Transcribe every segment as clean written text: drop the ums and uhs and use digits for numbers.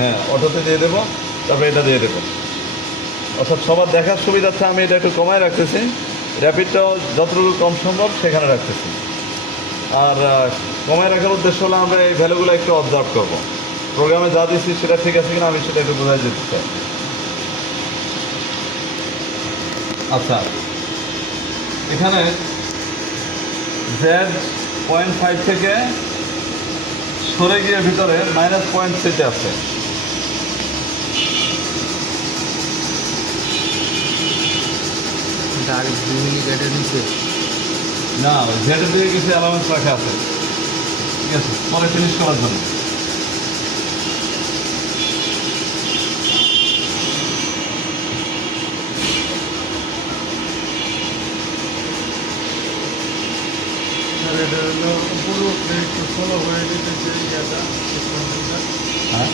হ্যাঁ, অটোতে দিয়ে দেবো, তারপরে এটা দিয়ে দেবো। অর্থাৎ সবার দেখার সুবিধার্থে আমি এটা একটু কমায় রাখতেছি, র্যাপিডটাও যতটুকু কম সম্ভব সেখানে রাখতেছি। আর কমায় রাখার উদ্দেশ্য হলো আমরা এই ভ্যালুগুলো একটু অবজার্ভ করবো, প্রোগ্রামে যা দিচ্ছি সেটা ঠিক আছে কিনা আমি সেটা একটু বোঝাই দিতে চাই। আচ্ছা, এখানে Z.5 থেকে সরে গিয়ে ভিতরে -0.6 আছে। আগে 2 মিলি কেটে নিচ্ছে। না, জেডের দিকে কিছু অ্যালাউন্স রাখা আছে, ঠিক আছে, পরে ফিনিশ করার জন্য। এটা হলো পুরো একটু ফলো হয়ে যেতেছে ইয়াটা হ্যাঁ,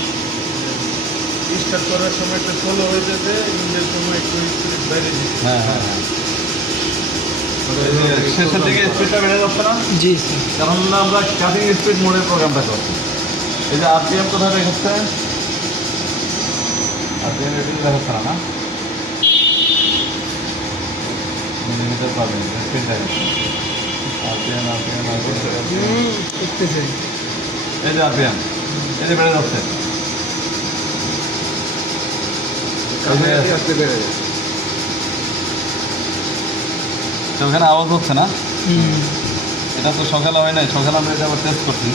স্টার্ট করার সময় একটু ফলো হয়ে যেতে, ইন্ডের সময় একটু স্পিড বেড়ে যেতে। হ্যাঁ, হ্যাঁ, হ্যাঁ। শেষের দিকে স্পিডটা বেড়ে যাচ্ছে না, জি কারণ আমরা কাটিং স্পিড মোডের প্রোগ্রামটা করছি। এই যে আরপিএম কোথায় দেখাচ্ছে, আরপিএম রেটিং দেখাচ্ছে না, মিলিমিটার পাবেন স্পিড দেখাচ্ছে। আরপিএম আরপিএম উঠতেছে। এই যে আরপিএম, এই যে বেড়ে যাচ্ছে। আসতে বেড়ে যায়। তো ওখানে আওয়াজ হচ্ছে না, এটা তো সকালে হয় নাই, সকালে আমরা এটা আবার টেস্ট করছি,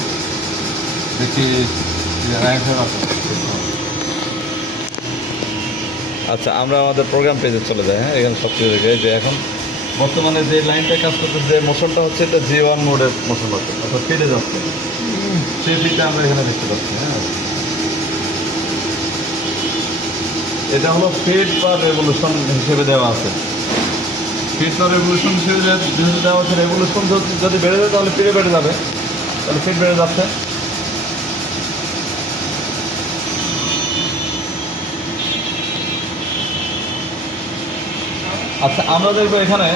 দেখি। আচ্ছা, আমরা আমাদের প্রোগ্রাম পেজে চলে যাই। হ্যাঁ, এখানে সব কিছু দেখে যে এখন বর্তমানে যে লাইনটা কাজ করতে, যে মোশনটা হচ্ছে, এটা G1 মোডের মোশন হচ্ছে, অর্থাৎ ফিডে যাচ্ছে। সেই ফিডটা আমরা এখানে দেখতে পাচ্ছি। হ্যাঁ, এটা হলো ফিড বা রেভলিউশন হিসেবে দেওয়া আছে। ফিড বা রেভলিউশন হিসেবে যেহেতু দেওয়া আছে, রেভলিউশন যদি বেড়ে যায় তাহলে ফিডে বেড়ে যাবে, তাহলে ফিড বেড়ে যাচ্ছে। আচ্ছা, আমরা দেখবো এখানে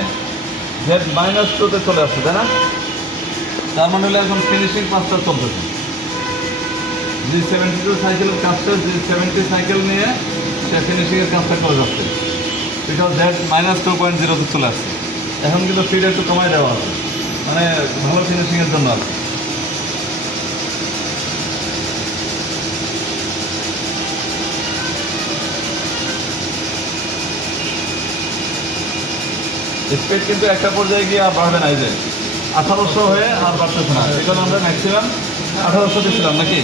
Z-2-তে চলে আসছে, তাই না? তার মানে হলো এখন ফিনিশিং কাজটা চলতেছে। G72 সাইকেলের কাজটা G70 সাইকেল নিয়ে সে ফিনিশিংয়ের কাজটা করে যাচ্ছে, বিকজ Z-2.0-তে চলে আসছে। এখন কিন্তু ফিড একটু কমাই দেওয়া আছে, মানে ভালো ফিনিশিংয়ের জন্য আছে। স্পিড কিন্তু একটা পর্যায়ে গিয়ে আর বাড়বে না, এই যে 1800 হয়ে আর বাড়তেছে না, এখন আমরা ম্যাক্সিমাম 1800 দিচ্ছিলাম নাকি।